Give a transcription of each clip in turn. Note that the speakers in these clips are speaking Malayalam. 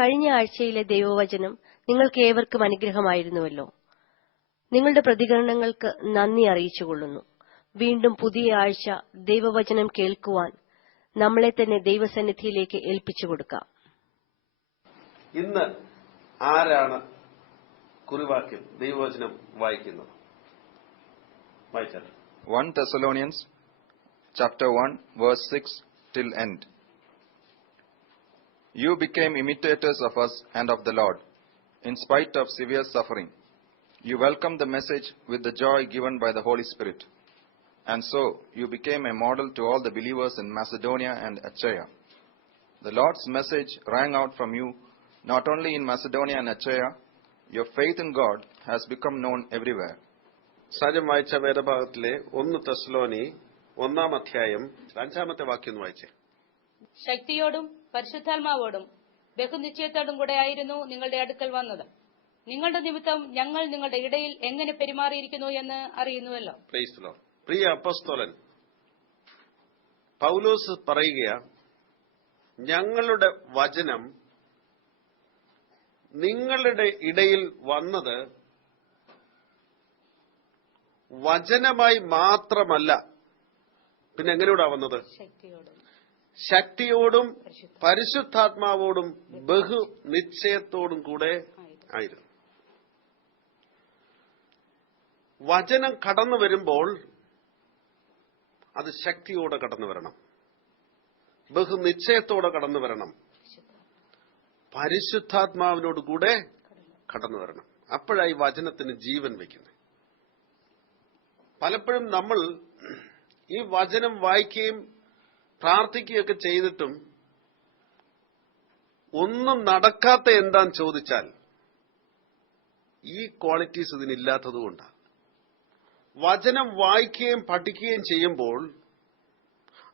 കഴിഞ്ഞ ആഴ്ചയിലെ ദൈവവചനം നിങ്ങൾക്ക് ഏവർക്കും അനുഗ്രഹമായിരുന്നുവല്ലോ. നിങ്ങളുടെ പ്രതികരണങ്ങൾക്ക് നന്ദി അറിയിച്ചുകൊള്ളുന്നു. വീണ്ടും പുതിയ ആഴ്ച ദൈവവചനം കേൾക്കുവാൻ നമ്മളെ തന്നെ ദൈവസന്നിധിയിലേക്ക് ഏൽപ്പിച്ചു കൊടുക്കാം. ഇന്ന് ആരാണ് കുറിവാക്യം ദൈവവചനം വായിക്കുന്നത്? 1 Thessalonians chapter 1 verse 6 till end. You became imitators of us and of the Lord, in spite of severe suffering. You welcomed the message with the joy given by the Holy Spirit. And so, you became a model to all the believers in Macedonia and Achaia. The Lord's message rang out from you, not only in Macedonia and Achaia. Your faith in God has become known everywhere. Sajam വായിച്ച വേദഭാഗത്തിലെ 1 തെസ്സലോനി 1 അധ്യായം 5 വാക്യം വായിച്ചേ. ശക്തിയോടും പരിശുദ്ധാത്മാവോടും ബഹുനിശ്ചയത്തോടും കൂടെ ആയിരുന്നു നിങ്ങളുടെ അടുക്കൽ വന്നത്. നിങ്ങളുടെ നിമിത്തം ഞങ്ങൾ നിങ്ങളുടെ ഇടയിൽ എങ്ങനെ പെരുമാറിയിരിക്കുന്നു എന്ന് അറിയുന്നുവല്ലോ. Price the Lord. പ്രിയ അപ്പോസ്തലൻ പൗലോസ് പറയുകയാ, ഞങ്ങളുടെ വചനം നിങ്ങളുടെ ഇടയിൽ വന്നത് വചനമായി മാത്രമല്ല, പിന്നെ എങ്ങനെയോടാ വന്നത്? ശക്തിയോടും പരിശുദ്ധാത്മാവോടും ബഹുനിശ്ചയത്തോടും കൂടെ ആയിരുന്നു. വചനം കടന്നു വരുമ്പോൾ അത് ശക്തിയോടെ കടന്നു വരണം, ബഹുനിശ്ചയത്തോടെ കടന്നു വരണം, പരിശുദ്ധാത്മാവിനോട് കൂടെ കടന്നു വരണം. അപ്പോഴായി വചനത്തിന് ജീവൻ വയ്ക്കുന്നത്. പലപ്പോഴും നമ്മൾ ഈ വചനം വായിക്കുകയും പ്രാർത്ഥിക്കുകയൊക്കെ ചെയ്തിട്ടും ഒന്നും നടക്കാത്ത എന്താന്ന് ചോദിച്ചാൽ ഈ ക്വാളിറ്റീസ് ഇതിനില്ലാത്തതുകൊണ്ടാണ്. വചനം വായിക്കുകയും പഠിക്കുകയും ചെയ്യുമ്പോൾ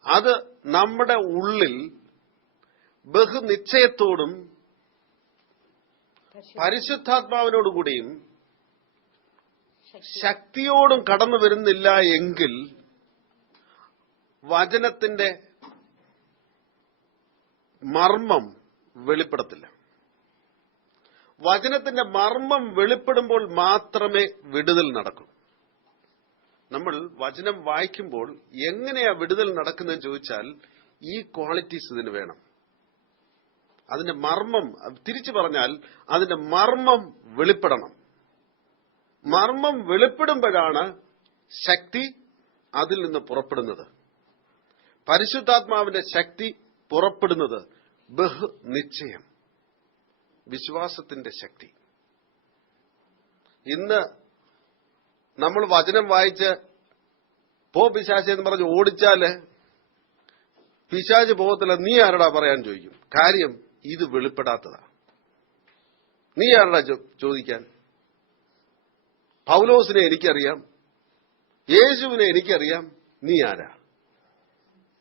അത് നമ്മുടെ ഉള്ളിൽ ബഹുനിശ്ചയത്തോടും പരിശുദ്ധാത്മാവിനോടുകൂടിയും ശക്തിയോടും കടന്നു വരുന്നില്ല എങ്കിൽ വചനത്തിന്റെ മർമ്മം വെളിപ്പെടത്തില്ല. വചനത്തിന്റെ മർമ്മം വെളിപ്പെടുമ്പോൾ മാത്രമേ വിടുതൽ നടക്കൂ. നമ്മൾ വചനം വായിക്കുമ്പോൾ എങ്ങനെയാ വിടുതൽ നടക്കുന്നതെന്ന് ചോദിച്ചാൽ ഈ ക്വാളിറ്റീസ് ഇതിന് വേണം. അതിന്റെ മർമ്മം, തിരിച്ചു പറഞ്ഞാൽ അതിന്റെ മർമ്മം വെളിപ്പെടണം. മർമ്മം വെളിപ്പെടുമ്പോഴാണ് ശക്തി അതിൽ നിന്ന് പുറപ്പെടുന്നത്. പരിശുദ്ധാത്മാവിന്റെ ശക്തി പുറപ്പെടുന്നത് ബഹുനിശ്ചയം, വിശ്വാസത്തിന്റെ ശക്തി. ഇന്ന് നമ്മൾ വചനം വായിച്ച് പോ പിശാച് എന്ന് പറഞ്ഞ് ഓടിച്ചാല് പിശാച് പോകത്തില്ല. നീ ആരടാ പറയാൻ ചോദിക്കും. കാര്യം ഇത് വെളിപ്പെടാത്തതാ. നീ ആരടാ ചോദിക്കാൻ? പൗലോസിനെ എനിക്കറിയാം, യേശുവിനെ എനിക്കറിയാം, നീ ആരാ?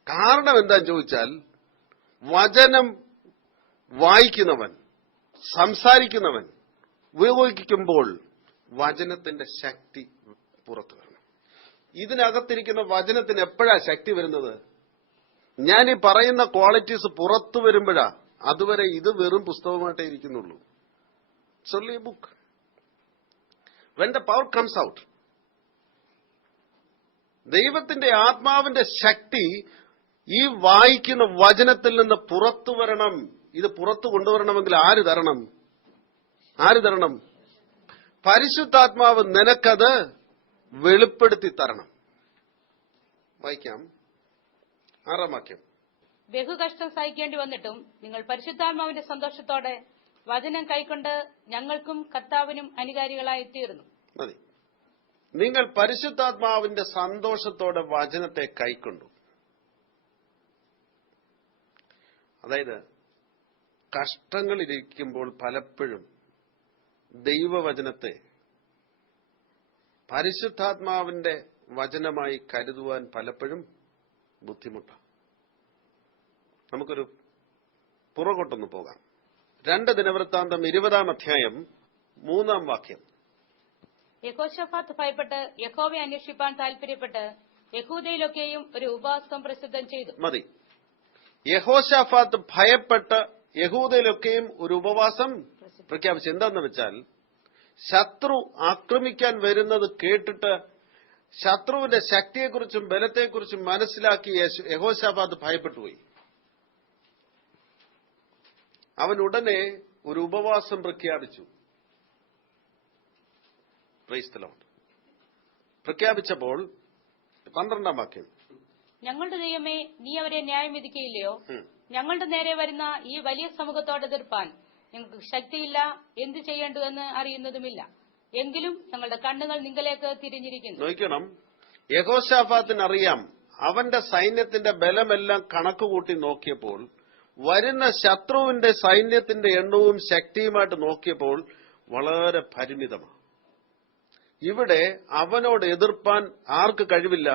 കാരണം എന്താന്ന് ചോദിച്ചാൽ വചനം വായിക്കുന്നവൻ, സംസാരിക്കുന്നവൻ ഉപയോഗിക്കുമ്പോൾ വചനത്തിന്റെ ശക്തി പുറത്തു വരണം. ഇതിനകത്തിരിക്കുന്ന വചനത്തിന് എപ്പോഴാ ശക്തി വരുന്നത്? ഞാൻ ഈ പറയുന്ന ക്വാളിറ്റീസ് പുറത്തു വരുമ്പോഴാ. അതുവരെ ഇത് വെറും പുസ്തകമായിട്ടേ ഇരിക്കുന്നുള്ളൂ. It's only a book. When the power comes out, ദൈവത്തിന്റെ ആത്മാവിന്റെ ശക്തി ഈ വായിക്കുന്ന വചനത്തിൽ നിന്ന് പുറത്തു വരണം. ഇത് പുറത്തു കൊണ്ടുവരണമെങ്കിൽ ആര് തരണം? പരിശുദ്ധാത്മാവ് നിനക്കത് വെളിപ്പെടുത്തി തരണം. വായിക്കാം 6 വാക്യം. ബഹുകഷ്ടം സഹിക്കേണ്ടി വന്നിട്ടും നിങ്ങൾ പരിശുദ്ധാത്മാവിന്റെ സന്തോഷത്തോടെ വചനം കൈക്കൊണ്ട് ഞങ്ങൾക്കും കർത്താവിനും അനുകാരികളായി തീർന്നു. മതി. നിങ്ങൾ പരിശുദ്ധാത്മാവിന്റെ സന്തോഷത്തോടെ വചനത്തെ കൈക്കൊണ്ടു. അതായത് കഷ്ടങ്ങളിരിക്കുമ്പോൾ പലപ്പോഴും ദൈവവചനത്തെ പരിശുദ്ധാത്മാവിന്റെ വചനമായി കരുതുവാൻ പലപ്പോഴും ബുദ്ധിമുട്ടാണ്. നമുക്കൊരു പുറകോട്ടൊന്ന് പോകാം. 2 ദിനവൃത്താന്തം 20 അധ്യായം 3 വാക്യം. യഹോശാഫാത്ത് ഭയപ്പെട്ട് യഹോവയെ അന്വേഷിപ്പാൻ താല്പര്യപ്പെട്ട് യഹൂദയിലൊക്കെയും ഒരു ഉപവാസം പ്രസിദ്ധം ചെയ്തു. മതി. യഹോശാഫാത്ത് ഭയപ്പെട്ട് യഹൂദയിലൊക്കെയും ഒരു ഉപവാസം പ്രഖ്യാപിച്ചു. എന്താന്ന് വെച്ചാൽ, ശത്രു ആക്രമിക്കാൻ വരുന്നത് കേട്ടിട്ട് ശത്രുവിന്റെ ശക്തിയെക്കുറിച്ചും ബലത്തെക്കുറിച്ചും മനസ്സിലാക്കി യഹോശാഫാത്ത് ഭയപ്പെട്ടുപോയി. അവൻ ഉടനെ ഒരു ഉപവാസം പ്രഖ്യാപിച്ചു. Praise the lord. പ്രഖ്യാപിച്ചപ്പോൾ 12-ാം വാക്യം, ഞങ്ങളുടെ ദൈവമേ, നീ അവരെ ന്യായം വിധിക്കുകയില്ലയോ? ഞങ്ങളുടെ നേരെ വരുന്ന ഈ വലിയ സമൂഹത്തോട് എതിർപ്പാൻ ഞങ്ങൾക്ക് ശക്തിയില്ല, എന്തു ചെയ്യേണ്ടു എന്ന് അറിയുന്നതുമില്ല. എങ്കിലും ഞങ്ങളുടെ കണ്ണുകൾ നിങ്ങളിലേക്ക് തിരിഞ്ഞിരിക്കുന്നു. നോക്കണം, യഹോശാഫാത്തിനറിയാം അവന്റെ സൈന്യത്തിന്റെ ബലമെല്ലാം കണക്കുകൂട്ടി നോക്കിയപ്പോൾ, വരുന്ന ശത്രുവിന്റെ സൈന്യത്തിന്റെ എണ്ണവും ശക്തിയുമായിട്ട് നോക്കിയപ്പോൾ വളരെ പരിമിതമാണ്. ഇവിടെ അവനോട് എതിർപ്പാൻ ആർക്ക് കഴിവില്ല?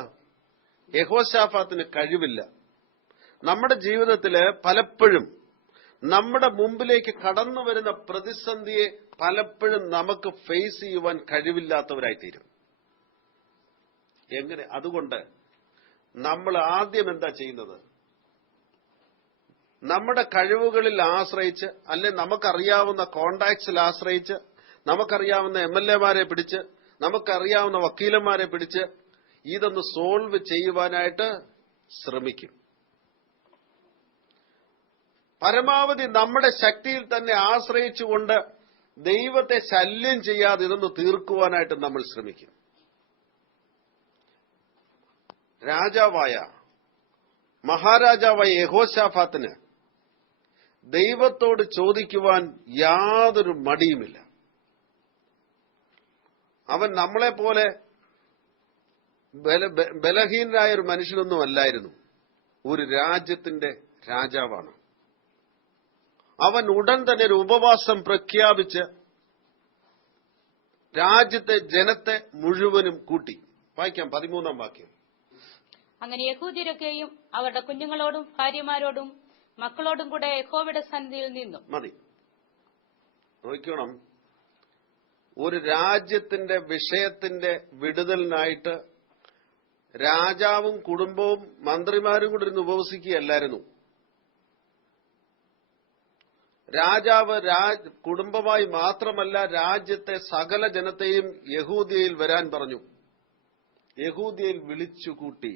യഹോശാഫാത്തിന് കഴിവില്ല. നമ്മുടെ ജീവിതത്തില് പലപ്പോഴും നമ്മുടെ മുമ്പിലേക്ക് കടന്നു വരുന്ന പ്രതിസന്ധിയെ പലപ്പോഴും നമുക്ക് ഫേസ് ചെയ്യുവാൻ കഴിവില്ലാത്തവരായിത്തീരും. എങ്ങനെ? അതുകൊണ്ട് നമ്മൾ ആദ്യം എന്താ ചെയ്യുന്നത്? നമ്മുടെ കഴിവുകളിൽ ആശ്രയിച്ച്, അല്ലെ നമുക്കറിയാവുന്ന കോണ്ടാക്ട്സിൽ ആശ്രയിച്ച്, നമുക്കറിയാവുന്ന MLA-മാരെ പിടിച്ച്, നമുക്കറിയാവുന്ന വക്കീലന്മാരെ പിടിച്ച് ഇതൊന്ന് സോൾവ് ചെയ്യുവാനായിട്ട് ശ്രമിക്കും. പരമാവധി നമ്മുടെ ശക്തിയിൽ തന്നെ ആശ്രയിച്ചുകൊണ്ട് ദൈവത്തെ ശല്യം ചെയ്യാതെ ഇതൊന്ന് തീർക്കുവാനായിട്ട് നമ്മൾ ശ്രമിക്കും. മഹാരാജാവായ യഹോശാഫാത്തിന് ദൈവത്തോട് ചോദിക്കുവാൻ യാതൊരു മടിയുമില്ല. അവൻ നമ്മളെപ്പോലെ ബലഹീനനായ ഒരു മനുഷ്യനൊന്നും അല്ലായിരുന്നു. ഒരു രാജ്യത്തിന്റെ രാജാവാണ്. അവൻ ഉടൻ തന്നെ ഒരു ഉപവാസം പ്രഖ്യാപിച്ച് രാജ്യത്തെ ജനത്തെ മുഴുവനും കൂട്ടി. വായിക്കാം 13-ാം വാക്യം. അങ്ങനെ യഹൂദ്യരൊക്കെയും അവരുടെ കുഞ്ഞുങ്ങളോടും ഭാര്യമാരോടും മക്കളോടും കൂടെ യഹോവയുടെ സന്നിധിയിൽ നിന്നു. മതി, നോക്കണം. ഒരു രാജ്യത്തിന്റെ വിഷയത്തിന്റെ വിടുതലിനായിട്ട് രാജാവും കുടുംബവും മന്ത്രിമാരും കൂടി ഇരുന്ന് ഉപവസിക്കുകയല്ലായിരുന്നു. രാജാവ് കുടുംബമായി മാത്രമല്ല, രാജ്യത്തെ സകല ജനത്തെയും യഹൂദ്യയിൽ വരാൻ പറഞ്ഞു. യഹൂദ്യയിൽ വിളിച്ചുകൂട്ടി.